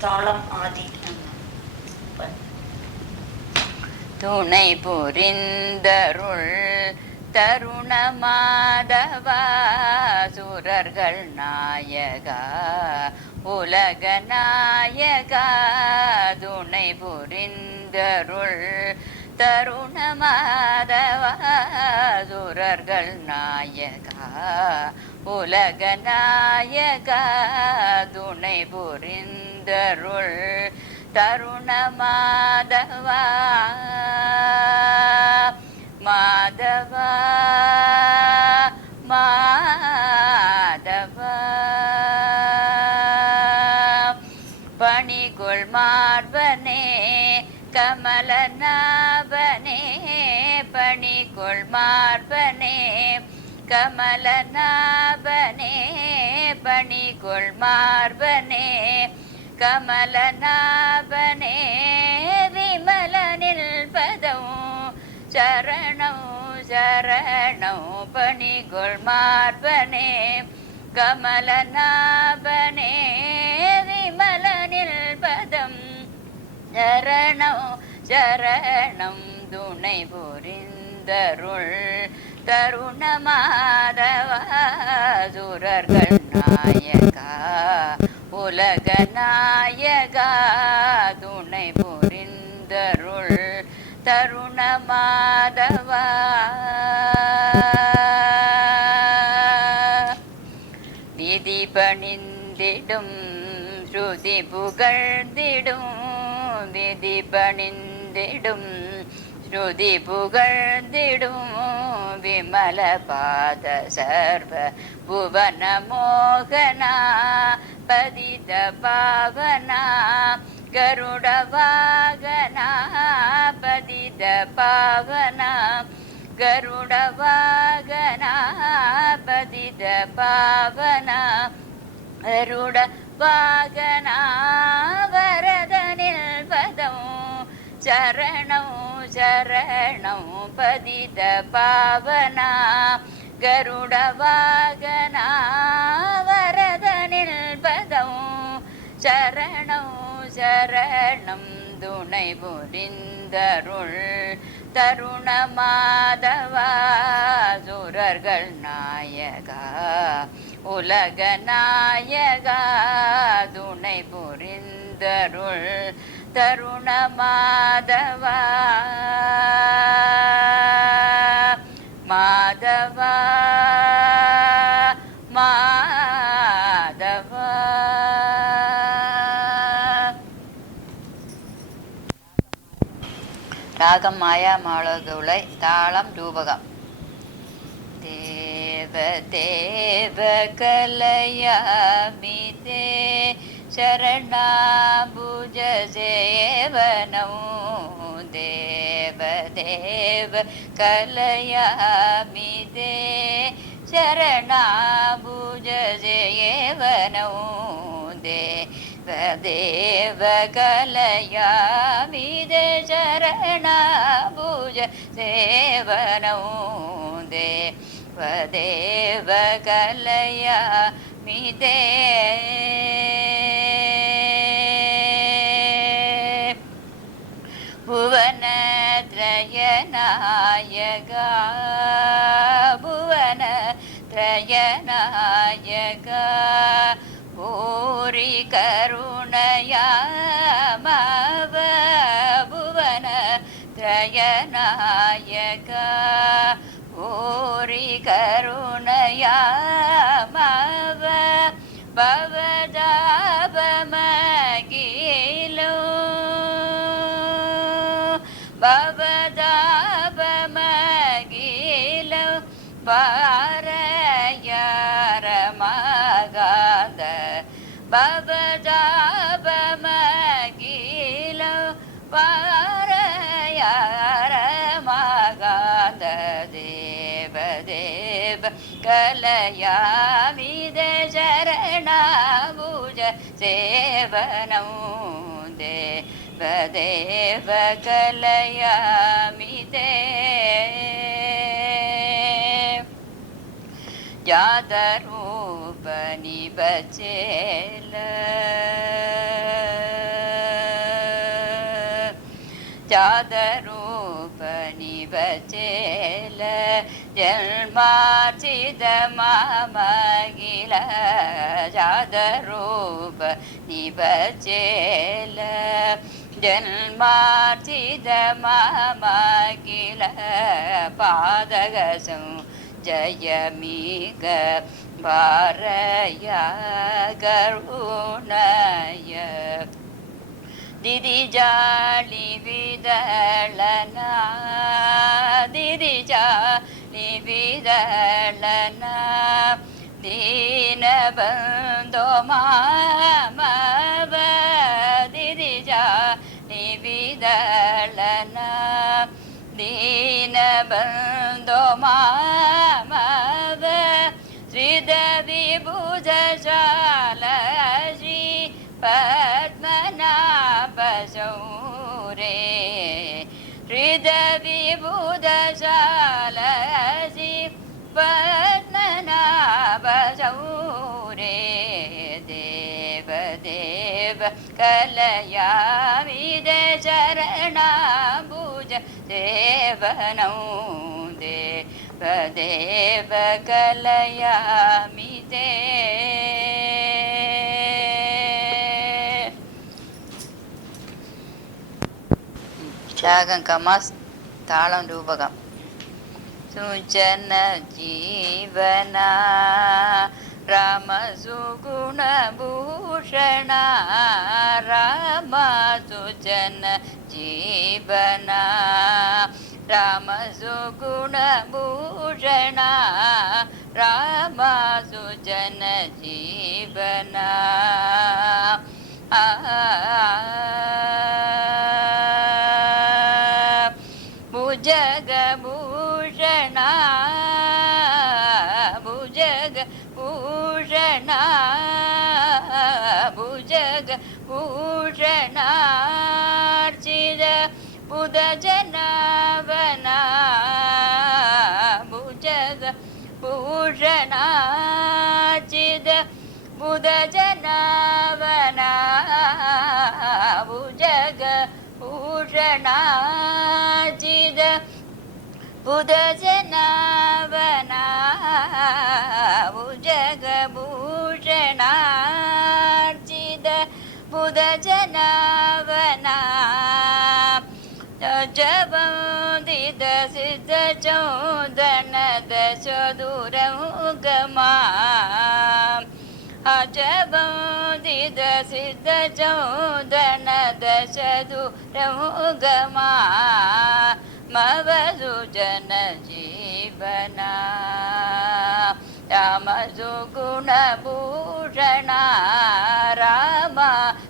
தாளம் ஆதி. துணை புரிந்தருள் தருண மாதவா சுரர்கள் நாயகா உலக நாயகா துணை புரிந்தருள் தருண மாதவா சுரர்கள் நாயகா உலக நாயகா துணை புரிந்தருள் தருண மாதவா மாதவா மாதவா பணிகொள் மார்பனே கமலநாபனே பணிகொள் மார்பனே கமலநாபனே பணிகொள் மார்பனே கமலநாபனே விமலனில் பதம் சரணம் சரணம் பணிகொள் மார்பனே கமலநாபனே விமலனில் பதம் சரணம் சரணம் துணை புரிந்தருள் தருண மாதவா சுரர்கள் நாயகா உலக நாயகா துணை புரிந்தருள் தருண மாதவா விதி பணிந்திடும் ஸ்ருதி புகழ்ந்திடும் விதி பணிந்திடும் ஸ்ருதி புகழ்ந்திடும் விமல பாத சர்வ புவன மோகனா பதித பாவனா கருட வாகனா பதித பாவனா கருட வாகனா பதித பாவனா கருட வாகனா வரதனில் பதம் சரணம் சரணம் பதித பாவனா கருட வாகனா வரதனில் பதம் சரணம் சரணம் துணை புரிந்தருள் தருண மாதவா சுரர்கள் நாயகா உலக நாயகா துணை புரிந்தருள் தருண மாதவா மாதவா மாதவா. ராகம் மாயா மாளகவுளை தாளம் ரூபகம். தேவ தேவ கலயாமிதே சரணாபுஜ சேவனம் தேவ தேவ கலயாமிதே சரணாபுஜ சேவனம் தேவ தேவ கலயாமிதே சரணாபுஜ சேவனம் தேவ தேவ கலயாமிதே புவனத்ரயநாயகா புவனத்ரயநாயகா பூரி கருணயா மவ புவனத்ரயநாயகா பூரி கருணயா மவ பவதாபமகிலோ பவதாபமகிலோ பாரயார மகாந்த பவதாபமகிலோ பாரயார மகாந்த தேவ தேவ கலயாமித சரணாபுஜ சேவனம் தேவ தேவ கலயாமிதே ಜಾತರೂಪ ನಿಬಚೇಲ ஜாதரூப நிபச்சேல ஜன்மார்ச்சித மாமகில ஜாதரூப நிபச்சேல ஜன்மார்ச்சித மாமகில பாதகசம் ஜயமிக பாரய கருணய திதி ஜாலி விதளனா திதி ஜாலி விதளனா தீனபந்தோ மாமவ திதி ஜாலி விதளனா ದೀನಬಂಧೋ ಮಾಮವ ಶ್ರೀದ ವಿಭುಜ ಶಾಲ ಶ್ರೀ ಪದ್ಮನಾಭ ಶೌರೇ ಶ್ರೀದ ವಿಭುಜ ಶಾಲ ಶ್ರೀ ಪದ್ಮನಾಭ ಶೌರೇ ದೇವ ದೇವ ಕಲಯಾಮಿದ ಶರಣಾಂಬುಜ ದೇವನೌ ದೇವ ದೇವ ಕಲಯಾಮಿದೆ ராகம் கமாஸ் தாளம் ரூபகம் சுஜன ஜீவனா ராம சுகுண பூஷண ராம சுஜன ஜீவனா ராம சுகுண பூஷண ராம சுஜன ஜீவனா ಭುಜಗಭೂಷಣ ಭುಜಗಭೂಷಣ ಭುಜಗಭೂಷಣಾರ್ಚಿತ ಬುಧ ಜನವನ ಭುಜಗಭೂಷಣಾರ್ಚಿತ ಬುಧ ಜನವನ ಭುಜಗಭೂಷಣಾರ್ಚಿತ ಬುಧ ಜನವನ ಭುಜಗಭೂಷಣಾರ್ಚಿತ ಬುಧ ಜನವನ ಜವಂದಿತ ಸಿದ್ಧ ಚೌದನದ ಚದುರಮುಗಮ ಅಜವಂದಿತ ಸಿದ್ಧ ಚೌದನದ ಚದುರಮುಗಮ ಮವಸುಜನ ಜೀವನ ರಾಮ ಸುಗುಣ ಭೂಷಣ ರಾಮ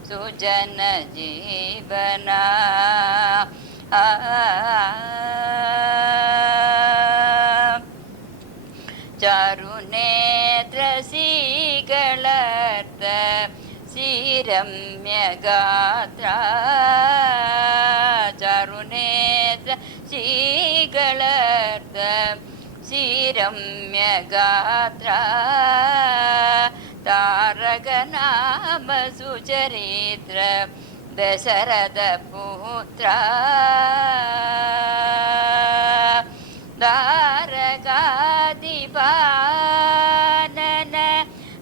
ಸುಜನ ಜೀವನ ಚಾರುನೇತ್ರ ಶ್ರೀಗಳರ್ಥ ಶ್ರೀರಮ್ಯ ಗಾತ್ರ ಚಾರುನೇತ್ರ ಶ್ರೀಗಳರ್ಥ ಶ್ರೀರಮ್ಯ ಗಾತ್ರ ತಾರಕ ನಾಮ ಸುಚರಿತ್ರ ದಶರಥ ಪುತ್ರ ದಾರಕಾಧಿಪಾನನ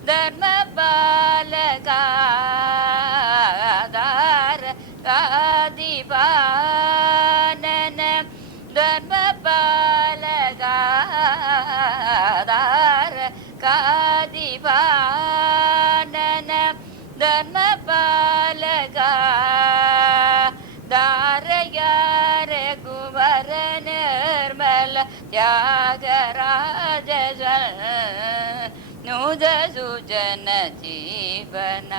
ಧರ್ಮಪಾಲಕ ದಾರಕಾಧಿಪಾನನ ಧರ್ಮಪಾಲಕ ದಾರಕಾಧಿಪಾನನ ಧರ್ಮಪಾಲಕ ದಾರಯಾರ ಕುವರ ನಿರ್ಮಲ ತ್ಯಾಗರಾಜ ನೂದ ಸುಜನ ಜೀವನ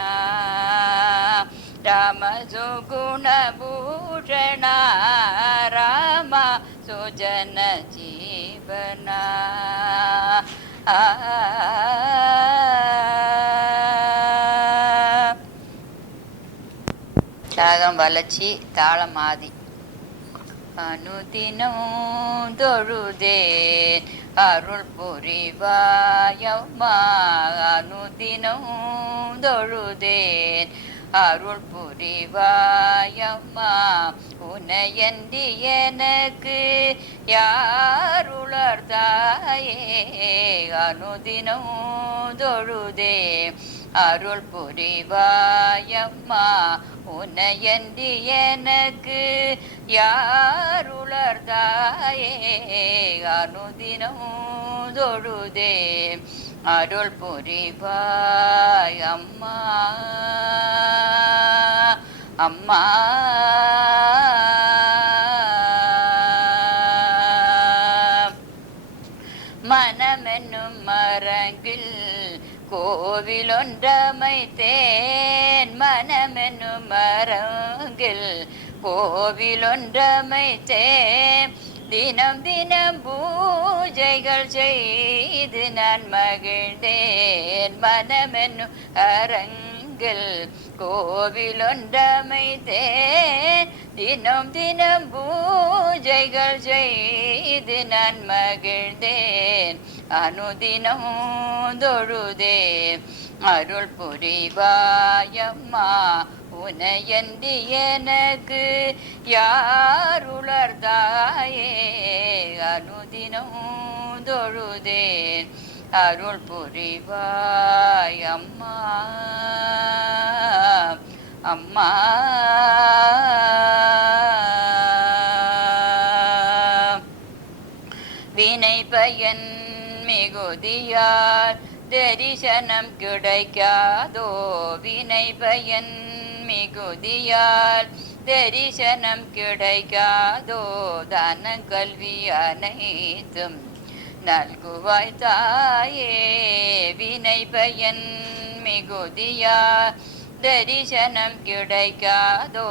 ರಾಮ ಸುಗುಣ ಭೂಷಣ ರಾಮ ಸುಜನ ಜೀವನ ராகம் வளர்ச்சி தாளம் ஆதி அனுதினம் தொழுதேன் அருள் புரிவாயம்மா அனுதினம் தொழுதேன் அருள் புரிவாயம்மா உனையன்றி எனக்கு யாருளர்தாயே அனுதினம் தொழுதே அருள் புரிவாயம்மா உனையன்றி எனக்கு யாருளர்தாயே அனுதினம் தொழுதே அருள் புரிவாய் அம்மா அம்மா மனமென்னும் மரங்கில் கோவிலொன்றமைத்தேன் மனமென்னும் மரங்கில் கோவிலொன்றமைத்தேன் தினம் தினம் பூஜைகள் செய்து நான் மகிழ்ந்தேன் மனமென்னும் அரங்கில் கோவிலொன்றமைத்தேன் தினம் தினம் பூஜைகள் செய்து நான் மகிழ்ந்தேன் அனுதினம் தொழுதே அருள் புரிவாயம்மா உனையன்றி எனக்கு யாருளர்தாயே அனுதினம் தொழுதேன் அருள் புரிவாய் அம்மா அம்மா வினை பயன் மிகுதியார் தரிசனம் கிடைக்காதோ வினை பயன் மிகுதியால் தரிசனம் கிடைக்காதோ தான கல்வி அனைத்தும் நல்குவாய் தாயே வினை பயன் மிகுதியால் தரிசனம் கிடைக்காதோ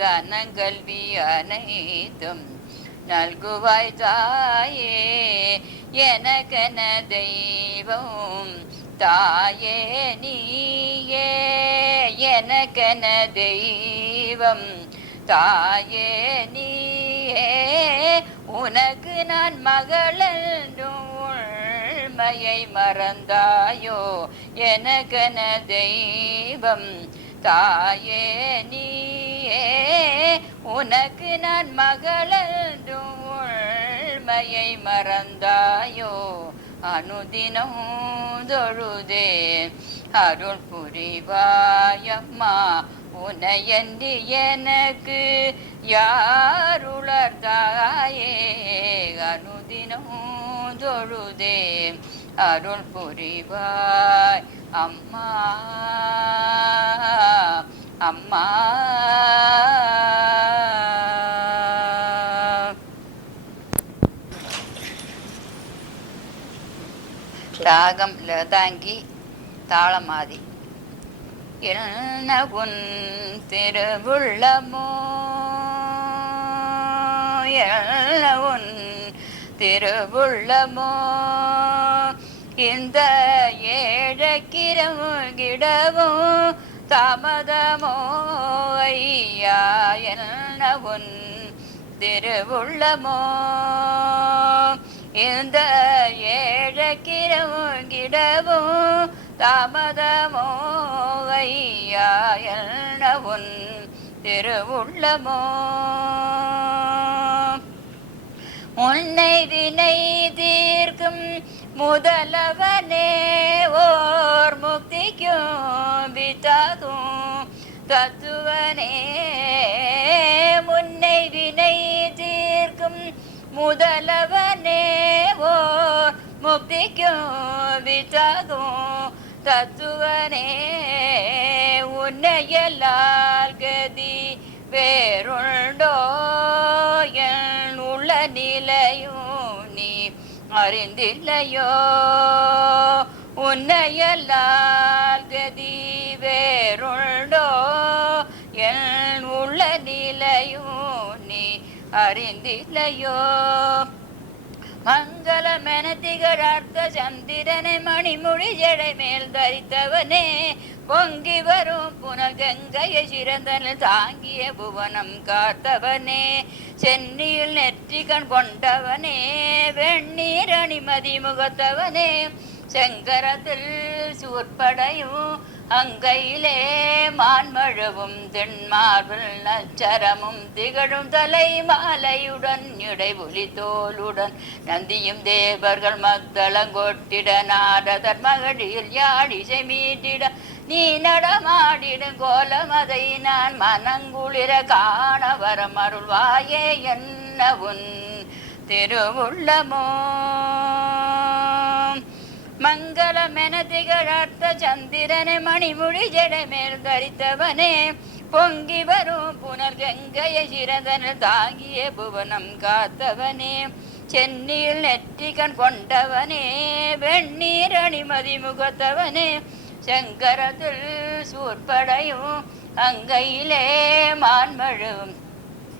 தான கல்வி அனைத்தும் நல்குவாய் தாயே எனக்கென தெய்வம் தாயே நீயே எனக்கென தெய்வம் தாயே நீயே உனக்கு நான் மகளென்றும் உண்மையை மறந்தாயோ எனக்கென தெய்வம் தாயே நீயே உனக்கு நான் மகளென்றும் உண்மையை மறந்தாயோ அனுதினம் தொழுதே அருள் புரிவாயம்மா உனையன்றி எனக்கு யாருளர்தாயே அனுதினம் தொழுதே அருள் புரிவாய் அம்மா அம்மா ராகம் லதாங்கி தாளமாதி என்ன உன் திருவுள்ளமோ என்ன உன் திருவுள்ளமோ இந்த ஏழக்கிரமும் கிடவும் தாமதமோ ஐயா என்ன உன் திருவுள்ளமோ இந்த ஏழக்கிரமும் கிடவும் தாமதமோ ஐயா என்ன உன் திருவுள்ளமோ உன்னை வினை தீர்க்கும் முதலவனே ஓர் முக்திக்கும் வித்தாகும் தத்துவனே முன்னை வினை தீர்க்கும் முதலவனே ஓர் முக்திக்கும் வித்தாகும் தத்துவனே உன்னையல்லால் கதி வேறுண்டோ என் உள்ள நிலையும் நீ அறிந்தில்லையோ உன்னையல்லால் கதி வேறுண்டோ என் உள்ள நிலையும் நீ அறிந்தில்லையோ மங்களமென திகழார்த்த சந்திரனை மணிமொழி ஜடை மேல் தரித்தவனே பொங்கி வரும் புனல் கங்கையை சிறந்தனில் தாங்கிய புவனம் காத்தவனே சென்னியில் நெற்றிகண் கொண்டவனே வெண்ணீர் அணிமதி முகத்தவனே செங்கரத்தில் சூற்படையும் அங்கையிலே மான்மழவும் தென்மார்பில் நச்சரமும் திகழும் தலை மாலையுடன் இடைபுலி தோளுடன் நந்தியும் தேவர்கள் மத்தளங்கொட்டிட நாரதர் மகளிர் யாழிசை மீட்டிட நீ நடமாடிடும் கோலமதை நான் மனங்குளிர காண வரம் அருள்வாயே என்ன உன் திருவுள்ளமோ மங்களமென திகழார்த்த சந்திரனே மணிமுடி ஜடமேல் தரித்தவனே பொங்கி வரும் புனர் கங்கைய சிறந்தனில் தாங்கிய புவனம் காத்தவனே சென்னியில் நெற்றிகன் கொண்டவனே வெண்ணீர் அணிமதி முகத்தவனே சங்கரத்தில் சூர்படையும் அங்கையிலே மான்மழும்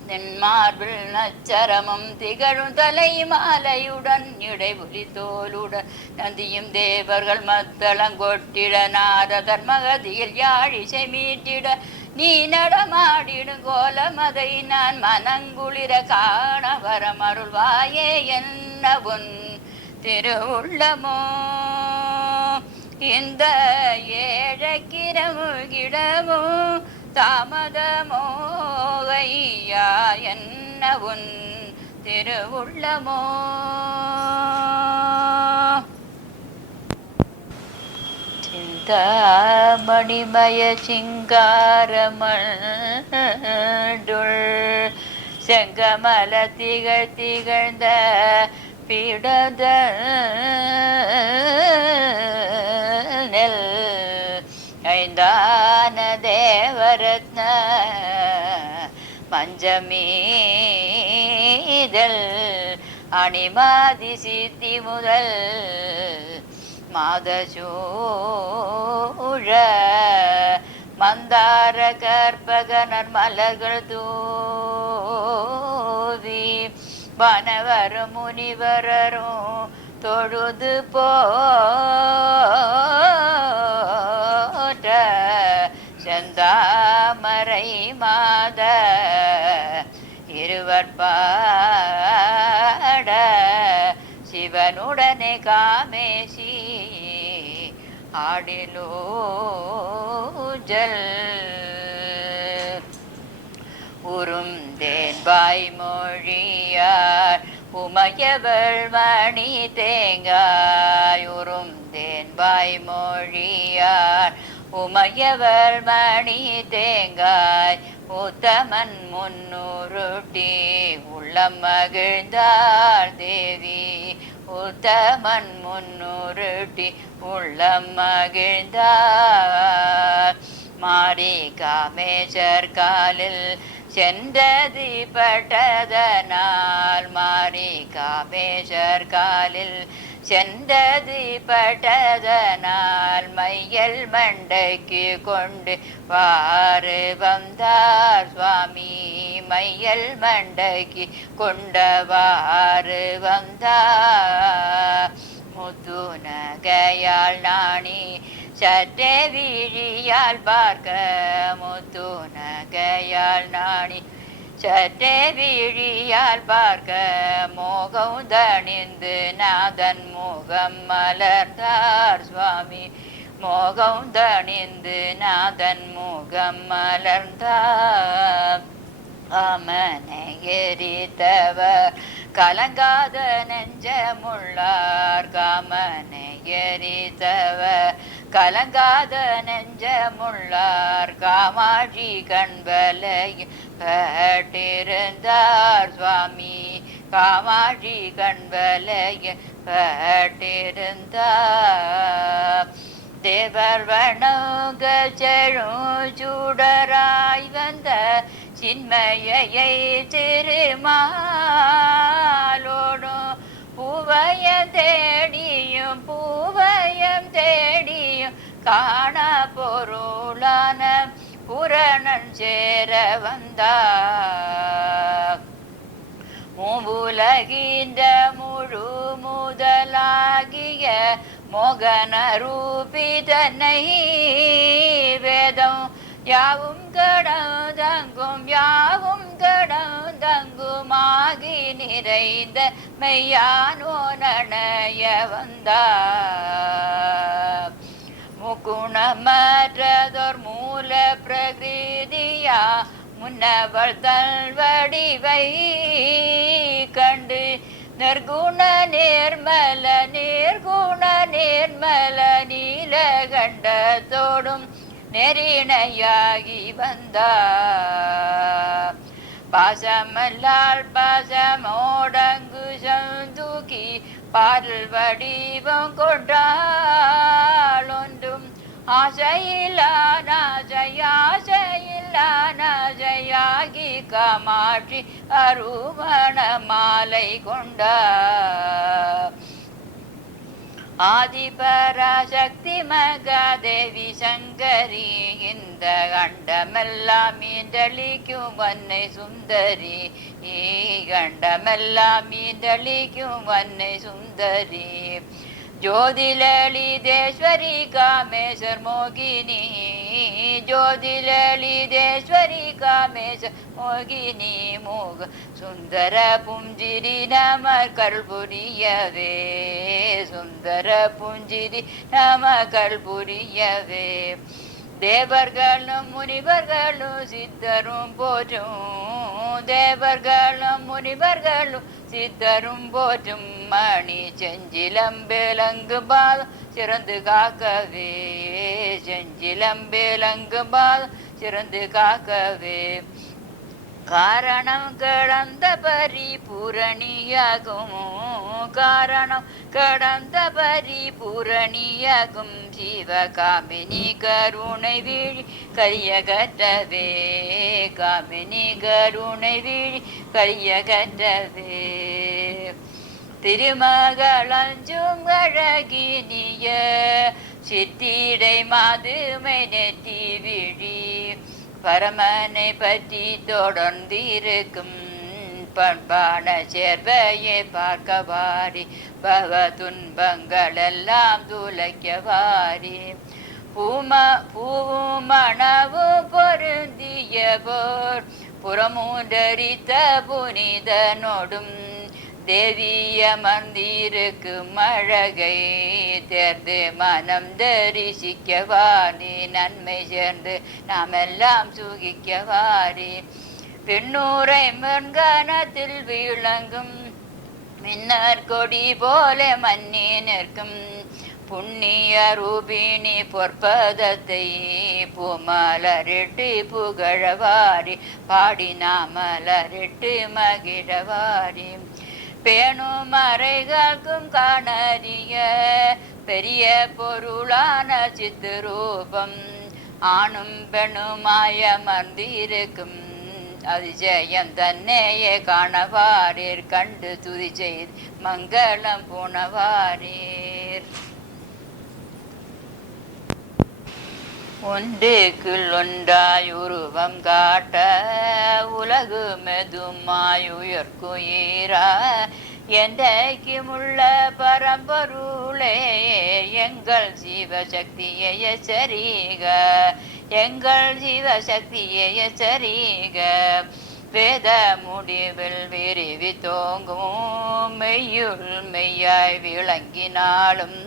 தென்மார்பில் நச்சரமும் திகழும் தலை மாலையுடன் இடைபுலி தோளுடன் நந்தியும் தேவர்கள் மத்தளங்கொட்டிட நாரதர் மகதியில் யாழிசை மீட்டிட நீ நடமாடிடும் கோலமதை நான் மனங்குளிர காண வரம் அருள்வாயே என்ன உன் திருவுள்ளமோ இந்த ஏழக்கிரமுகிடமும் தாமதமோ ஐயா என்ன உன் திருவுள்ளமோ சிந்தாமணிமய சிங்காரமண்டுள் செங்கமல திகழ் திகழ்ந்த பிடத நெல் ஐந்தான தேவரத்ன மஞ்சமீதல் அணிமாதி சித்தி முதல் மாதசூழ மந்தார கற்பகனர் மலர்கள் தூவி வனவரும் முனிவரரும் தொழுது போற்ற செந்தாமரை மாத இருவர் பாட சிவனுடனே காமேசி ஆடிலூஜல் உறும் தேன்பாய் மொழியார் உமையவள் மணி தேங்காய் உறும் தேன்பாய் மொழியார் உமையவள் மணி தேங்காய் உத்தமன் முன்னுருட்டி உள்ளம் மகிழ்ந்தார் தேவி உத்தமன் முன்னுருட்டி உள்ளம் மகிழ்ந்தார் மாரி காமேசர் காலில் சென்றதி பட்டதனால் மாரி காமேசர் காலில் சென்றதி பட்டதனால் மையல் மண்டைக்கு கொண்டு வாறு வந்தார் சுவாமி மையல் மண்டைக்கு கொண்டவாறு வந்தார் முத்து நகையால் நாணி சற்றே விழியால் பார்க்க முத்து நகையால் நாணி சற்றே விழியால் பார்க்க மோகம் தணிந்து நாதன் முகம் மலர்ந்தார் சுவாமி மோகம் தணிந்து நாதன் முகம் மலர்ந்தார் அமனை எரித்தவர் கலங்காத நெஞ்சமுள்ளார் காமனை எரித்தவர் கலங்காத நெஞ்சமுள்ளார் காமாட்சி கண்பலையில் பட்டிருந்தார் சுவாமி காமாட்சி கண்பலையில் பட்டிருந்தார் தேவர் வணங்க செழுச்சுடராய் வந்த சின்மயை திருமாலோடும் பூவயம் தேடியும் காண பொருளான புரணன் சேர வந்தார் மூவுலகின்ற முழு முதலாகிய மோகன ரூபி தன்னை வேதம் யாவும் கடந்தங்குமாகி நிறைந்த மெய்யானோ நனைய வந்தார் முக்குணமற்ற மூல பிரகிருதியா முன்னவள் தல்வடிவை கண்டு நிர்குண நிர்மல நீலகண்டத்தோடும் நெறிணையாகி வந்தார். பாசமல்லால் பாசமோடங்கு சந்துகி பாடல் வடிவம் கொண்டாள் ஒன்றும் ஆசையாகி காமாட்சி அருவண மாலை கொண்டார். ஆதிபராசக்தி மகாதேவி சங்கரி இந்த கண்டமெல்லாம் மீண்டளிக்கும் வன்னை சுந்தரி கண்டமெல்லாம் மீண்டளிக்கும் வன்னை சுந்தரி. ஜோதிலலிதேஸ்வரி காமேஸ்வர் மோகினி ஜோதிலலிதேஸ்வரி காமேஸ்வர் மோகினி மோக சுந்தர புஞ்சிரி நமர் கல்புரியவே சுந்தர புஞ்சிரி நம கல்புரியவே. தேவர்களும் முனிவர்களும் சித்தரும் போற்றும் தேவர்களும் முனிவர்களும் சித்தரும் போற்றும் மணி செஞ்சிலம்பேலங்கு பாதம் சிறந்து காக்கவே செஞ்சிலம்பேலங்கு பாதம் சிறந்து காக்கவே. காரணம் கடந்த பரிபூரணியாகும் காரணம் கடந்த பரிபூரணியாகும் சிவகாமினி கருணை வீழி கரியகற்றவே காமினி கருணை வீழி கரியகற்றவே. திருமகளஞ்சும் அழகினிய சித்திடை மாதுமை நெற்றி விழி பரமனை பற்றி தொடர்ந்திருக்கும் பண்பான சேர்வையை பார்க்கவாரி பவ துன்பங்கள் எல்லாம் துளைக்கவாரி. பூமணவும் பொருந்திய போர் புறமூண்டரித்த புனிதனோடும் தேவியமர்ந்திருக்கும் அழகை தேர்ந்து மனம் தரிசிக்கவாரி நன்மை சேர்ந்து நாம் எல்லாம் சுகிக்கவாரி. பெண்ணூரை மண்கணத்தில் விளங்கும் மின்னர் கொடி போல மன்னி நிற்கும் புண்ணிய ரூபிணி பொற்பதத்தை பூமலரிட்டு புகழவாரி பாடி நாமலரிட்டு மகிழவாரி. பேணும் மறைகளுக்கும் காணறிய பெரிய பொருளான சித்துரூபம் ஆணும் பெண்ணுமாய அமர்ந்திருக்கும் அதிசயம் தன்னையே காணவாரீர் கண்டு துதி செய்து மங்களம் போனவாரீர். ஒன்றுக்குள் ஒன்றாய் உருவம் காட்ட உலகு மெதுமாயுயர்குயிரா என்றைக்குமுள்ள பரம்பொருளே எங்கள் சிவசக்தியை எச்சரிக எங்கள் சிவசக்தியை எச்சரிக. வேத முடிவில் விரிவி தோங்கும் மெய்யுள் மெய்யாய் விளங்கினாலும்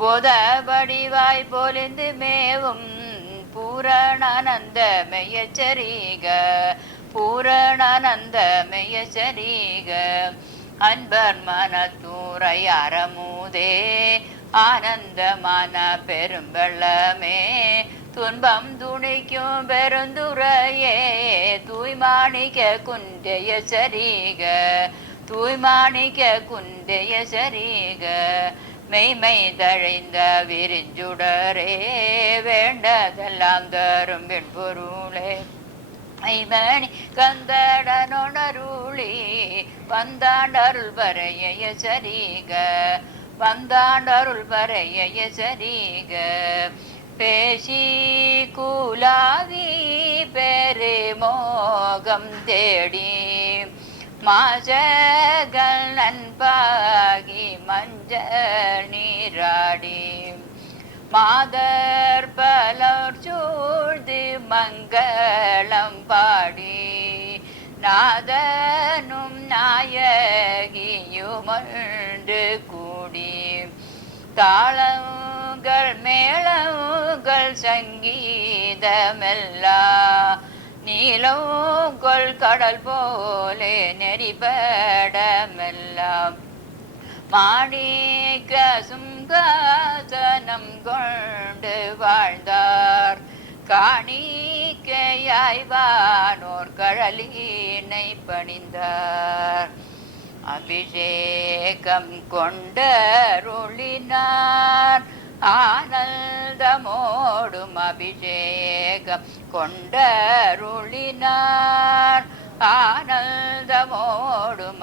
போத வடிவாய் பொலிந்து மேவும் பூரணானந்த மெய்யச்சரிக பூரணானந்த மெய்யச்சரிக. அன்பர் மனத்தூரை அறமுதே ஆனந்தமான பெரும்பள்ளமே துன்பம் துணிக்கும் பெருந்துரையே தூய்மாணிக்க குண்டைய சரிக தூய்மாணிக்க குண்டைய சரிக. மெய்மை தழைந்த விரிஞ்சுடரே வேண்டதெல்லாம் தரும் வெண்பொருளே ஐமணி கந்தடனொணருளி வந்தாண்டருள் வரைய சரிக வந்தாண்டருள் வரைய சரிக. பேசி கூலாவி பெரு மோகம் தேடி மாசகள் நண்பாகி மஞ்சள் நீராடி மாதர் பலர் சூழ்ந்து மங்களம் பாடி நாதனும் நாயகியுமண்டு கூடி தாளம் தாளங்கள் மேளங்கள் சங்கீதமெல்லாம் நீலம் கொள் கடல் போலே நெறிபடமெல்லாம் மாணிக்க சுங்காசனம் கொண்டு வாழ்ந்தார் காணிக்கையாய்வானோர் கழலினை பணிந்தார் அபிஷேகம் கொண்டருளினார் ஆனந்தமோடும் அபிஷேகம் கொண்டருளினார் ஆனந்தமோடும்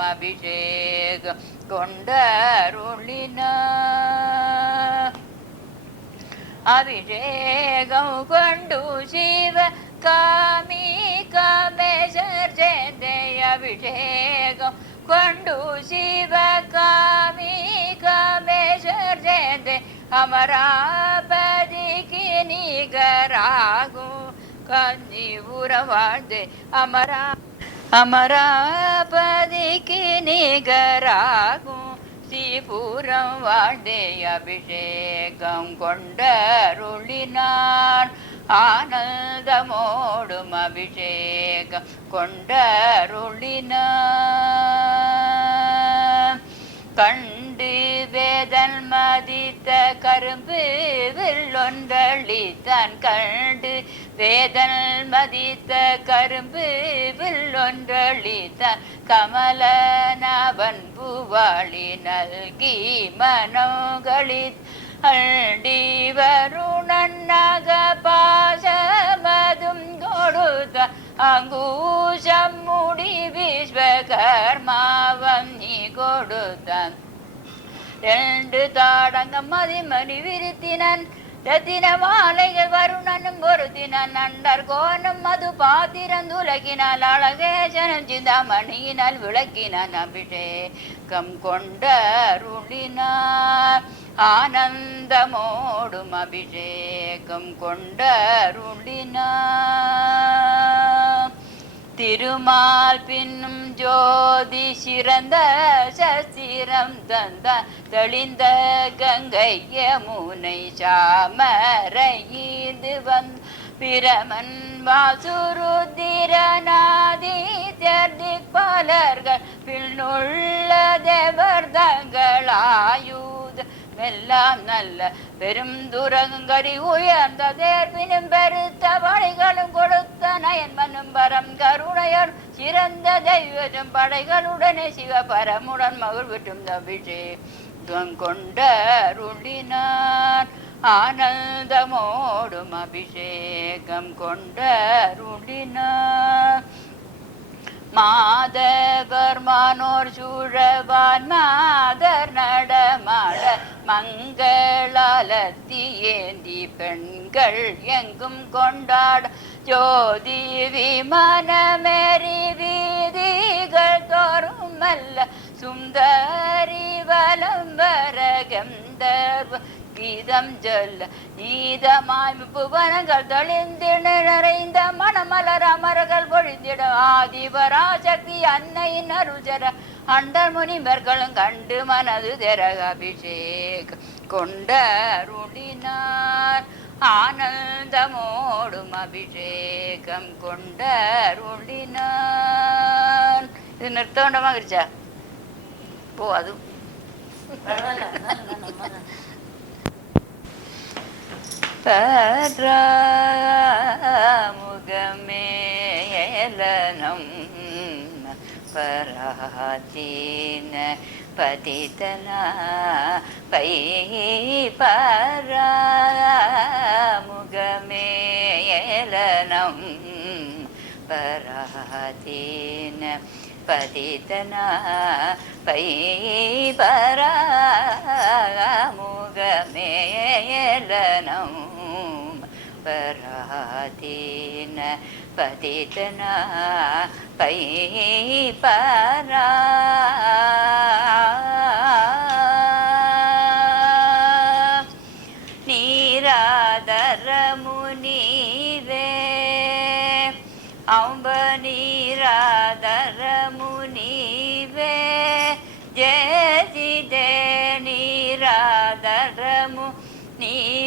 அபிஷேகம் கொண்டருளினார் அபிஷேகம் கொண்டு சிவ காமி காமேசர் சேந்தை அபிஷேகம் கொண்டு சிவ காமி காமேசர் சேந்தை அமராபதிக்கு நிகராகும் கஞ்சி உறவாழ்ந்து அமராபதிக்கு நிகராகும் ஸ்ரீபுரம் வாழ்ந்தே அபிஷேகம் கொண்டருளினார் ஆனந்தமோடும் அபிஷேகம் கொண்டருளினார் கண்டு வேதன் மதித்த கரும்பு வில்லொன்றளித்தான் கண்டு வேதன் மதித்த கரும்பு வில்லொன்றளித்தான் கமலநாபன் பூவாளி நல்கி மனோகளித் அண்டி வருணன்னாக பாசமதும் கொடுத்த அங்கூசம் முடி விஸ்வகர்மாவம் நீ கொடுத்தான் ரெண்டு தாடங்கம் மதிமணி விருத்தினன் ரத்தின மாலைகள் வருணனும் பொருத்தினன் அண்டர் கோணம் மது பாத்திரந்துலகினால் அழகேசனும் சிந்தாமணியினால் விளக்கினான் அபிஷேகம் கொண்டருளினார் ஆனந்தமோடும் அபிஷேகம் கொண்டருளினார் திருமால் பின்னும் ஜோதி சிறந்த சசிரம் தந்த தெளிந்த கங்கை யமுனை சாமரையீது வந்த பிரமன் வாசுருத்திரநாதி திக்பாலர்கள் பின்னுள்ள தேவர்தங்களாயுத எல்லாம் நல்ல பெரும் துரங்கரி உயர்ந்த தேர்பினும் பெருத்த படைகளும் கொடுத்த நயன்மனும் பரம் கருணையர் சிறந்த தெய்வம் படைகளுடனே சிவபரமுடன் மகிழ்விட்டும் அபிஷேகம் கொண்டருளினார் ஆனந்தமோடும் அபிஷேகம் கொண்டருளினார் மாதவர் மானோர் சூழவான் மாதர் நடமாட மங்களாலத்தி ஏந்தி பெண்கள் எங்கும் கொண்டாட ஜோதி விமானமேறி வீதிகள் தோறும் அல்ல சுந்தரி வலம்பர கந்தர்வ கீதம் சொல்ல நீதமாய் புவனங்கள் தளிந்திட நிறைந்த மணமலர் அமர்கள் பொழிந்திட ஆதிபராசக்தி அன்னையின் அருஜர அண்டர் முனிவர்களும் கண்டு மனது தெரக அபிஷேகம் கொண்டருளினார் ஆனந்தமோடும் அபிஷேகம் கொண்டருளினார். இது நிறுத்தோண்டமாக இருச்சா போ அது முகமேலனம் பராதீன பதிதனா பை பராமுகமேலனம் பராதீன பதிதனா பை பராமுகமேலனம் பராதீன பதிதனா பை பரா நீராதர முனிவே அம்ப நீராதர முனிவே ஜெதிதே நீராதர முனிவே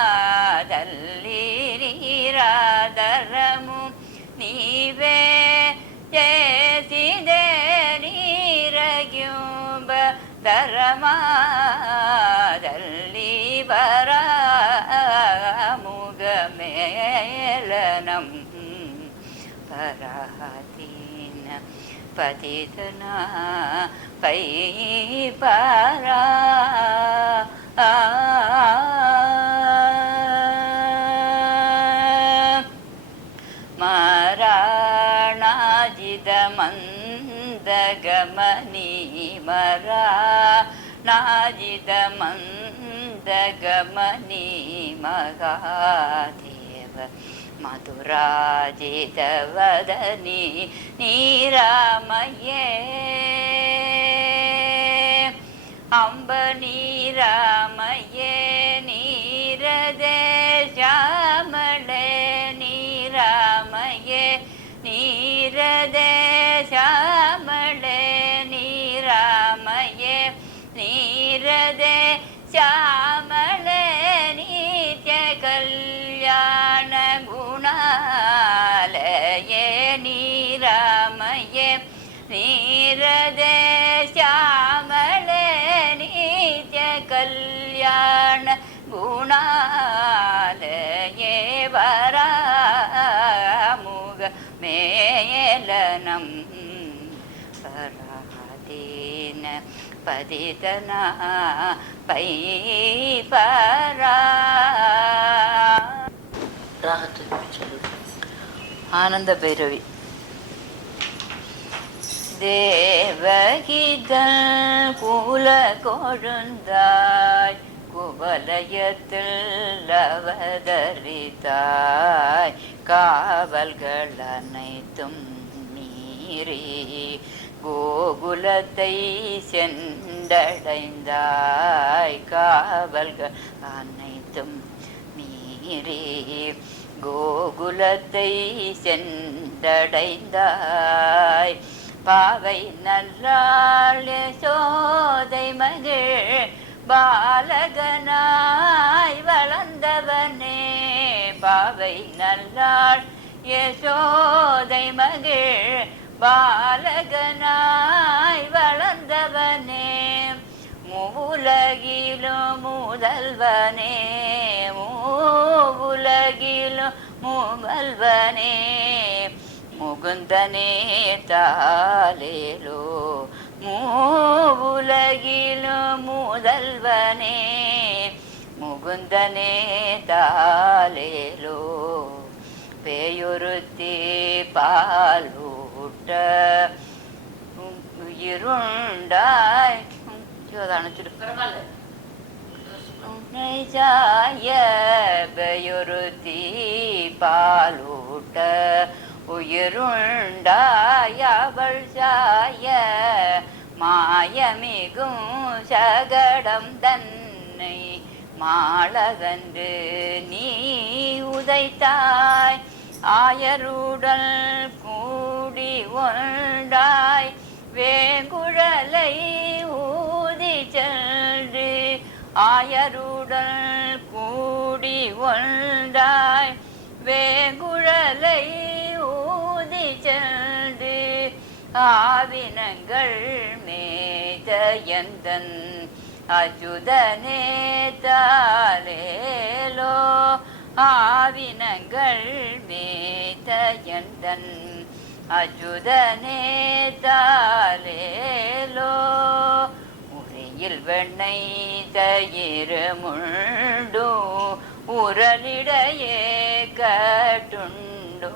ಧರಮಾದಲ್ಲಿ ನೀರಾದರಮು ನೀವೇ చేసిదే ನೀರಗ್ಯೂಬ ಧರಮಾದಲ್ಲಿ ಬರ ಮುಗಮೇಲನಂ ಪರಾಧೀನ ಪತಿತನ ಪೈ ಪರಾ ಮರಾಣಾಜಿದ ಮಂದಗಮನಿ ಮರಾಣಾಜಿದ ಮಂದಗಮನಿ ಮಹಾದೇವ ಮಧುರಾಜಿತ ವದನಿ ನೀರಾಮಯೇ ಅಂಬ ನೀರಾಮಯೇ ನೀರದೆ ಶ್ಯಾಮಳೆ ನೀರಾಮಯೇ ನೀರದೆ ಶ್ಯಾಮಳೆ ನೀರಾಮಯೇ ನೀರದೆ ಶ್ಯಾಮಳೆ ನಿತ್ಯ ಕಲ್ಯಾಣ ಗುಣಾಲಯೇ ನೀರಾಮಯೇ ನೀರದೆ ಶ್ಯಾಮಳೆ ನಿತ್ಯ ಕಲ್ಯಾಣ ಗುಣಾಲಯೇ ವರಾಮುಗ ಮೇಲನಂ ಪರಾಧೀನ ಪದಿತನ ಪೈ ಪರಾ ஆனந்த பைரவி. தேவகிதன் கூல கொழுந்தாய் குவலயத்தில் அவதரித்தாய் காவல்கள் அனைத்தும் மீறி கோகுலத்தை சென்றடைந்தாய் காவல்கள் அனைத்தும் மீறி கோகுலத்தை சென்றடைந்தாய் பாவை நல்லாள் சோதை மகிழ் பாலகனாய் வளர்ந்தவனே பாவை நல்லாள் யசோதை மகிழ் பாலகனாய் வளர்ந்தவனே மூவுலகிலும் முதல்வனே மூவுலகிலும் முதல்வனே முகுந்தனே தாலேலோ மூவுலகிலும் முதல்வனே முகுந்தனே தாலேலோ பேயொருத்தி பால் ஊட்ட இருண்டாய் பேயொருத்தி பாலூட்ட உயிருண்டாய் அவள் சாய மாயமிகும் சகடம் தன்னை மாளகன்று நீ உதைத்தாய் ஆயருடல் கூடி ஒன்றாய் வேங்குழலை ஊதி சென்று ஆயருடல் கூடி ஒன்றாய் வேங்குழலை ஊதி சென்று ஆவினங்கள் மேதயந்தன் அச்சுதனே தாலேலோ ஆவினங்கள் மேதயந்தன் அச்சுதனே தாலேலோ உரையில் வெண்ணெய் தயிர் முண்டு உரலிடையே கட்டுண்டு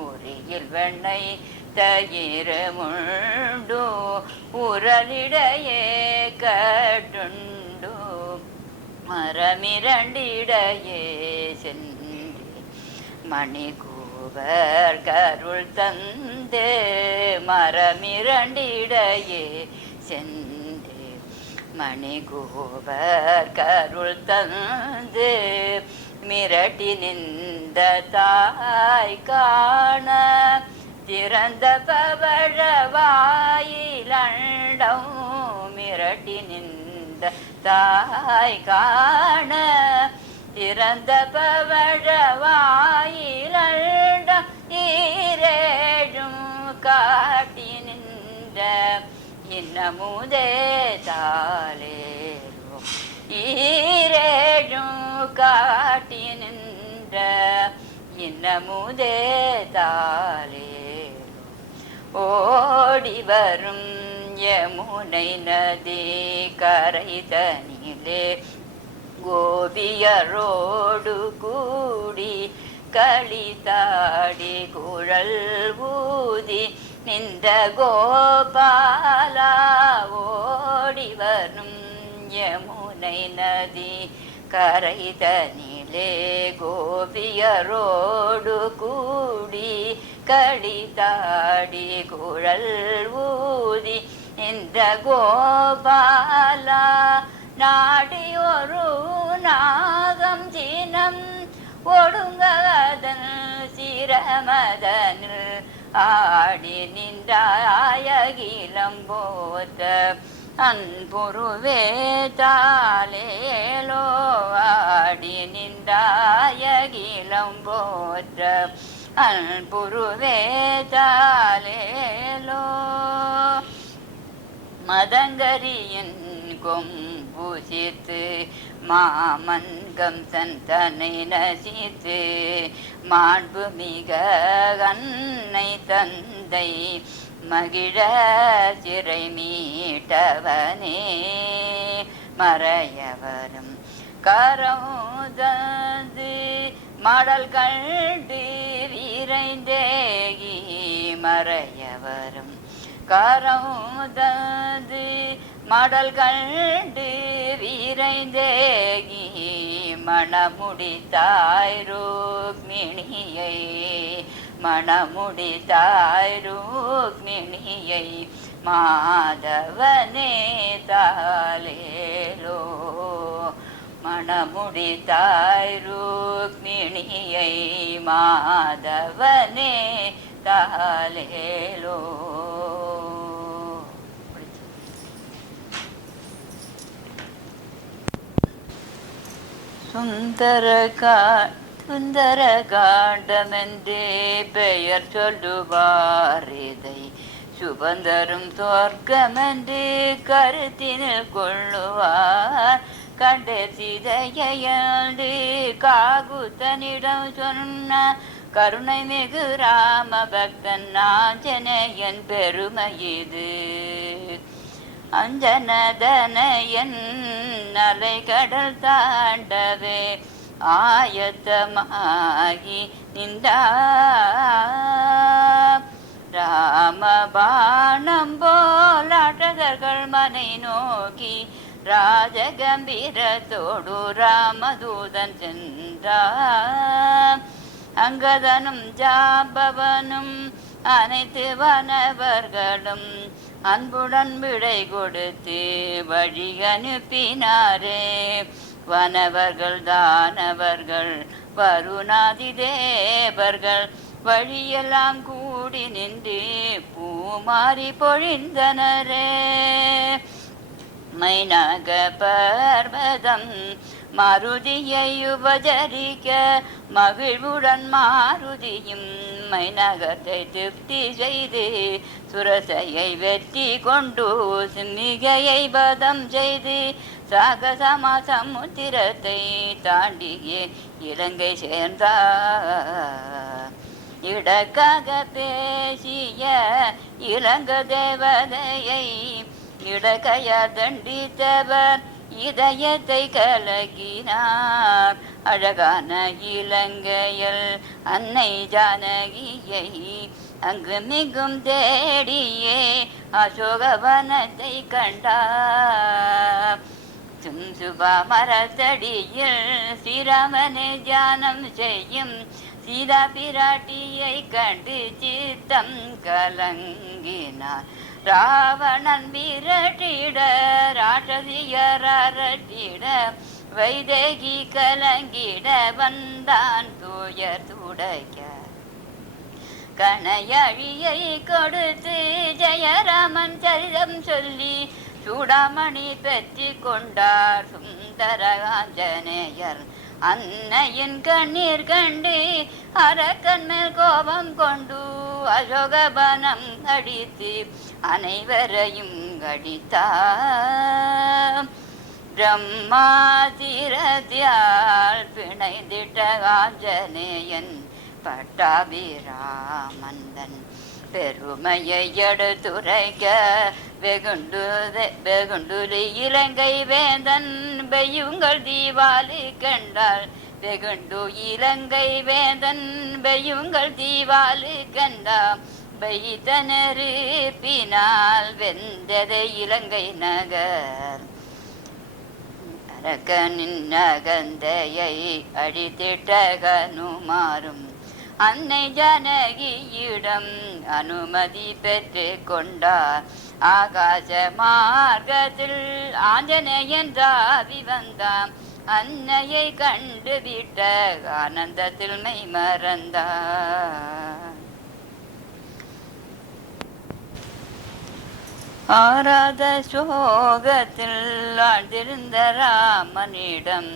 உரையில் வெண்ணெய் தயிர் முண்டு உரலிடையே கட்டுண்டு மரமிரண்டிடையே சென்று மணிகூவர் கருள் தந்து மரமிரண்டிடையே சென்று மணிகூவர் கருள் தந்து மிரட்டி நின்ற தாய் காண திறந்த பவழ வாயிலண்டம் மிரட்டி நின்ற கொண்ட தாய் காண திறந்த பவழ வாயிலண்டம் ஈரேழும் காட்டி நின்ற இன்னமுதே தாளேலோ ஈரேழும் காட்டி நின்ற இன்னமுதே தாளேலோ ஓடி வரும் யமுனை நதி கரை தனிலே கோபியரோடு கூடி களித்தாடி குழல் ஊதி நின்ற கோபாலா ஓடி வரும் யமுனை நதி கரை தனிலே கோபியரோடு கூடி களித்தாடி குழல் ஊதி நின்ற கோபாலா நாடி ஒரு நாகம் சினம் ஒடுங்கதன் சிரமதனில் ஆடி நின்றாயகிலம் போத்த அன்புருவே தாளேலோ ஆடி நின்றாயகிலம் போற்ற அன்புருவே தாளேலோ மதங்கரியின் கொம்புசித்து மாமன்கம் சந்தனை நசித்து மாண்பு மிக அன்னை தந்தை மகிழ சிறை மீட்டவனே மறையவரும் கரவுதந்து மடல் கண்டு விரைந்தேகி மறையவரும் கரவுதந்து மடல் கண்டு விரைந்தேகி மணமுடித்தாய் ருக்மிணியை மணமுடித்தாய் ருக்மிணியை மாதவனே தாளேலோ மணமுடித்தாய் ருக்மிணியை மாதவனே தாளேலோ. சுந்தர காண்டமென்றே பெயர் சொல்லுவார் இதை சுபந்தரும் சொர்க்கமென்று கருத்தினில் கொள்ளுவார் கண்ட சிதையண்டு காகுத்தனிடம் சொன்ன கருணை மிகு ராம பக்தன் ஆஞ்சநேயன் பெருமை இது அஞ்சனதனையன் அலை கடல் தாண்டவே ஆயத்தமாகி நின்றார் ராமபாணம் போல் அழகர்கள் மனை நோக்கி ராஜகம்பீரத்தோடு ராமதூதன் சென்றார் அங்கதனும் ஜாம்பவனும் அனைத்து வனவர்களும் அன்புடன் விடை கொடுத்து வழி அனுப்பினாரே வனவர்கள் தானவர்கள் வருணாதி தேவர்கள் வழியெல்லாம் கூடி நின்று பூமாரி பொழிந்தனரே மைனாக பர்வதம் மாருதியை உபஜரிக்க மகிழ்வுடன் மாருதியும் மைனகத்தை திருப்தி செய்து சுரசையை வெற்றி கொண்டு சிம்மிகையை பதம் செய்து சாகசமா சமுத்திரத்தை தாண்டியே இலங்கை சேர்ந்தார் இடக்காக பேசிய இளங்க தேவதையை இடக்கைய தண்டித்தவர் இதயத்தை கலக்கினார் அழகான இலங்கையில் அன்னை ஜானகியை அங்கு மிகும் தேடியே அசோகவனத்தை கண்டார் சுபா மரத்தடியில் ஸ்ரீராமனை தியானம் செய்யும் சீதா பிராட்டியை கண்டு சித்தம் கலங்கினார் ராவணன் விரட்டிட ராட்சசியர் அரட்டிட வைதேகி கலங்கிட வந்தான் தூயர் துடைக்க கணையழியை கொடுத்து ஜெயராமன் சரிதம் சொல்லி சூடாமணி பெற்றி கொண்டார் சுந்தர ஆஞ்சநேயர். அன்னையின் கண்ணீர் கண்டு அரக்கன் மேல் கோபம் கொண்டு அசோகபனம் அடித்து அனைவரையும் அடித்தார். பிரம்மாதிரத்தியால் பிணைந்திட்ட ஆஞ்சநேயன் பட்டாபிராமந்தன் பெருமையை எடுத்துரைக்க வெகுண்டுலி இலங்கை வேந்தன் பெய்யுங்கள் தீபாவளி கண்டால். வெகுண்டு இலங்கை வேந்தன் பெய்யுங்கள் தீபாவளி கண்டா. பெய்தனருப்பினால் வெந்ததை இலங்கை நகர். அரக்கனின் நகந்தையை அடித்திட்ட கனுமாரும் அன்னை ஜானகியிடம் அனுமதி பெற்று கொண்டார். ஆகாச மார்க்கத்தில் ஆஞ்சநேயன் தாவி வந்தான். அன்னையை கண்டு விட்ட ஆனந்தத்தில் மெய் மறந்தார். ஆராத சோகத்தில் ஆழ்ந்திருந்த ராமனிடம்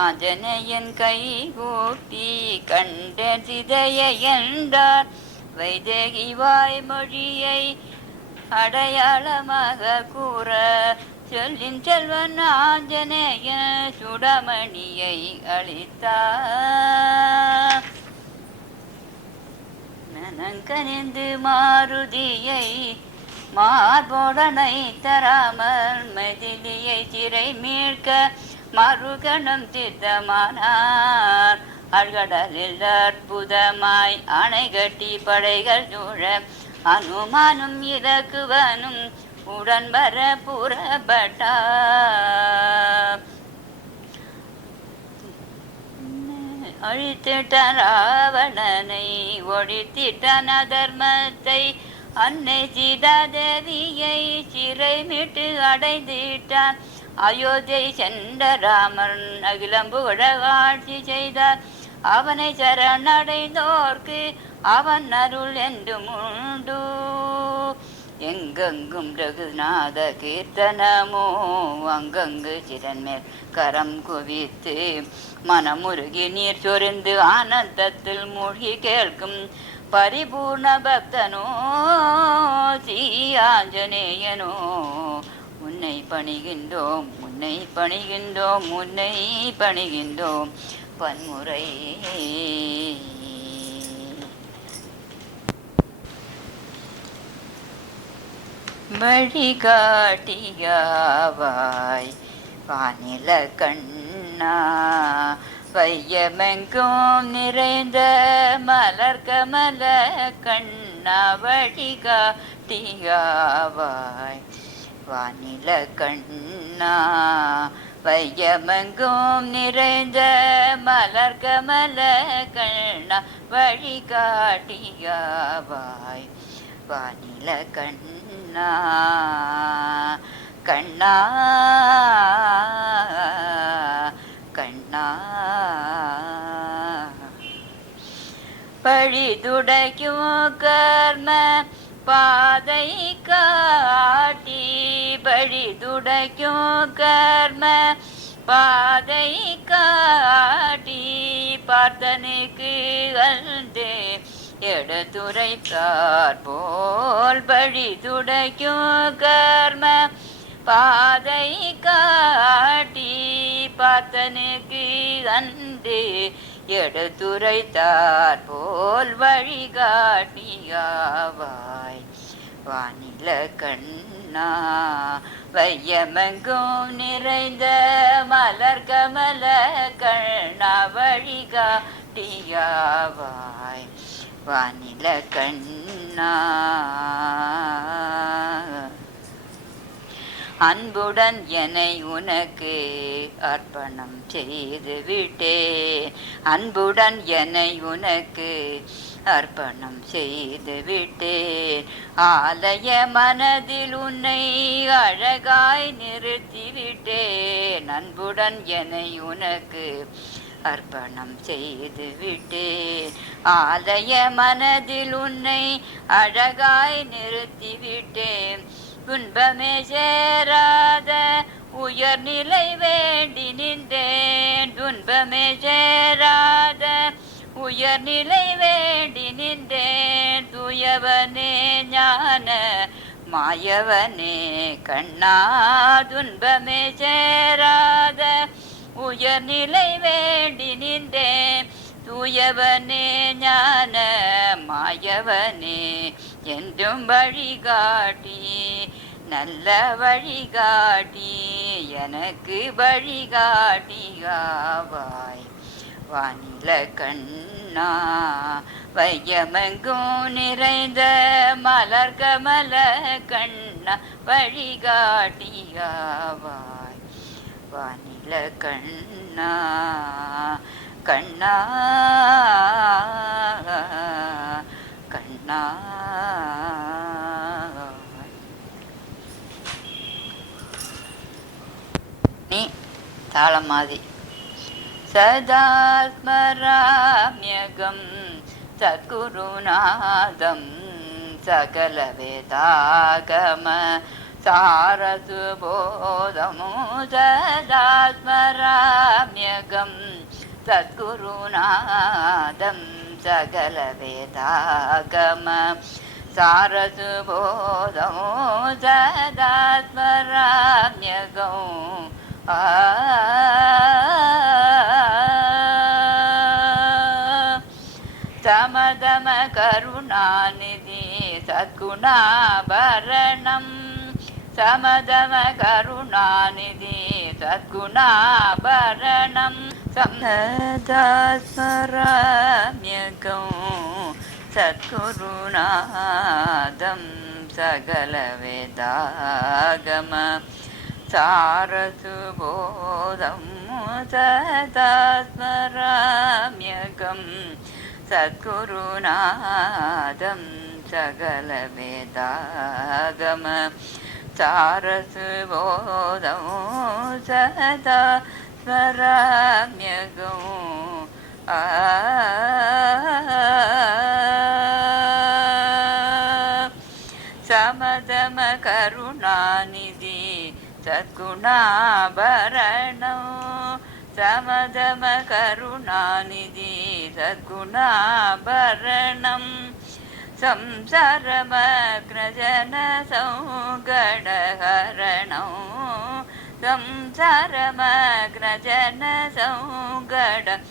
ஆஞ்சநேயன் கை கூட்டி கண்டேன் சிதைய என்றார். வைதேகி வாய்மொழியை அடையாளமாக கூற சொல்லின் செல்வன் ஆஞ்சநேயன் சுடமணியை அளித்தார். மனங்கனிந்து மாருதியை மார்போடனை தராமல் மைதிலியை சிறை மீட்க மறுகணம் தீர்த்தமானார். அழ்கடலில் அற்புதமாய் அணை கட்டி படைகள் சூழ அனுமானும் இலக்குவனும் உடன் வர புறப்பட்டார். அழித்திட்ட ராவணனை ஒழித்திட்டான் அதர்மத்தை. அன்னை சீதாதேவியை சிறை மீட்டு அடைந்திட்டான். அயோத்தியை சென்ற ராமன் அகிலம் புகழ ஆட்சி செய்தார். அவனை சரணடைந்தோர்க்கு அவன் அருள் என்றும் உண்டு. எங்கெங்கும் ரகுநாத கீர்த்தனமோ அங்கங்கு சிறன்மேல் கரம் குவித்து மனமுருகி நீர் சொரிந்து ஆனந்தத்தில் மூழ்கி கேட்கும் பரிபூர்ண பக்தனோ ஸ்ரீ ஆஞ்சநேயனோ. உன்னை பணிகின்றோம் உன்னை பணிகின்றோம் உன்னை பணிகின்றோம் பன்முறை. வழிகாட்டியாவாய் வானில கண்ணா. வையமெங்கும் நிறைந்த மலர் கமல கண்ணா. வழிகாட்டியாவாய் வானில கண்ணா. வையமெங்கும் நிறைந்த மலர் கமல கண்ணா. வழிகாட்டியாவாய் வானில கண்ணா. கண்ணா கண்ணா பழிதுடைக்கும் கர்ம பாதை காட்டி. பழிதுடைக்கும் கர்ம பாதை காட்டி பார்த்தனுக்கு அல்தே எடுத்துரைத்தார் போல். பழிதுடைக்கும் கர்ம பாதை காட்டி பார்த்தனுக்கு அன்று எடுத்துரைத்தார் போல். வழிகாட்டியாவாய் வானில கண்ணா. வையமெங்கும் நிறைந்த மலர் கமல கண்ணா. வழிகாட்டியாவாய் வானில கண்ணா. அன்புடன் என்னை உனக்கு அர்ப்பணம் செய்து விட்டேன். அன்புடன் என்னை உனக்கு அர்ப்பணம் செய்து விட்டேன். ஆலய மனதில் உன்னை அழகாய் நிறுத்தி விட்டேன். அன்புடன் என்னை உனக்கு அர்ப்பணம் செய்து விட்டேன். ஆலய மனதில் உன்னை அழகாய் நிறுத்தி விட்டேன். துன்பமே சேராத உயர்நிலை வேண்டி நின்றேன். துன்பமே சேராத உயர்நிலை வேண்டி நின்றேன். தூயவனே ஞான மாயவனே கண்ணா, துன்பமே சேராத உயர்நிலை வேண்டி நின்றேன். தூயவனே ஞான மாயவனே என்றும் வழிகாட்டி, நல்ல வழிகாட்டி, எனக்கு வழிகாட்டியாவாய். வானில கண்ணா வையமெங்கும் நிறைந்த மலர் கமல கண்ணா வழிகாட்டியாவாய். வானில கண்ணா கண்ணா கண்ணா. நீ தாளமாதி. சதா ஸ்மராம்யகம் சத்குருநாதம் சகல வேதாகம சாரசுபோதமு. சதா ஸ்மராம்யகம் சத்குருநாதம் சகல வேதாகம சாரசுபோதமு. சதா ஸ்மராம்யகம் சமதம கருணாநிதி சத்குணாபரணம். சமதம கருணாநிதி சத்குணாபரணம். சம்னதாஸ்மராம்யகம் சத்குருநாதம் சகல வேதாகம சாரசுபோதம். சதா ஸ்மராம்யகம் சத்குருநாதம் சகல வேதாகம சாரசுபோதம். சதா ஸ்மராம்யகம் சமதம கருணாநிதி சத்குணாபரணம். சமதம கருணாநிதி சத்குணாபரணம். சம்சாரமக்னஜன சௌகடஹரணம். சம்சாரமக்னஜன சௌகடஹரணம்.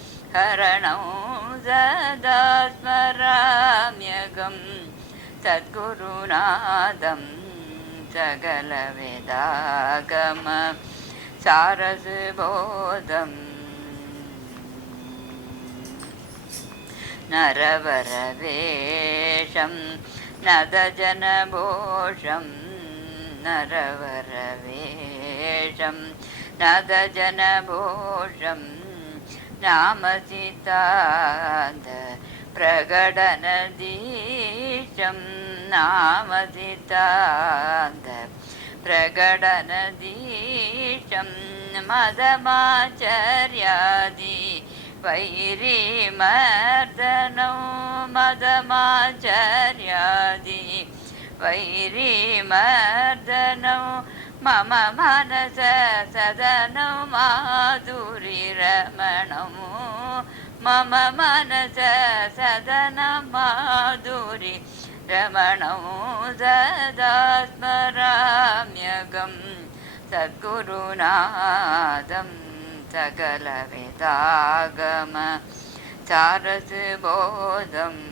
சதா ஸ்மராம்யகம் சத்குருநாதம் சகல வேதாகம சாரசுபோதம். நரவரவேஷம் நதஜனபோஷம். நரவரவேஷம் நதஜனபோஷம். நாமசிதாந்த பிரகடனதீஷம். நாமசிதாந்த பிரகடனதீஷம். மதமாச்சர்யாதி வைரிமர்தனோ. மதமாச்சர்யாதி வைரிமர்தனோ. மம மனச சதனோ மாதுரிரமணோ. மம மனச சதன மாதுரி ரமணோ. சதா ஸ்மராம்யகம் சத்குருநாதம் சகல வேதாகம சாரசுபோதம்.